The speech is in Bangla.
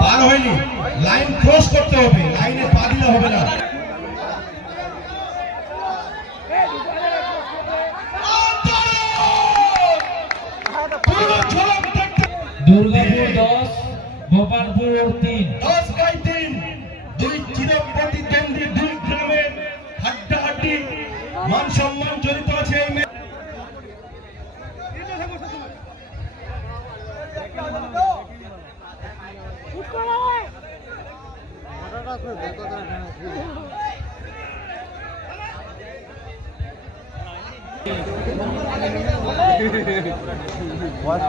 পার হয়নি, লাইন ক্রস করতে হবে, লাইনে পা দিলে হবে না। দুর্গাপুর 10 গোপালপুর 3 10-3 দুই চিরপ্রতিদ্বন্দ্বী দুই গ্রামের হাড্ডাহাড্ডি মান সম্মান জড়িত আছে এই ম্যাচ। What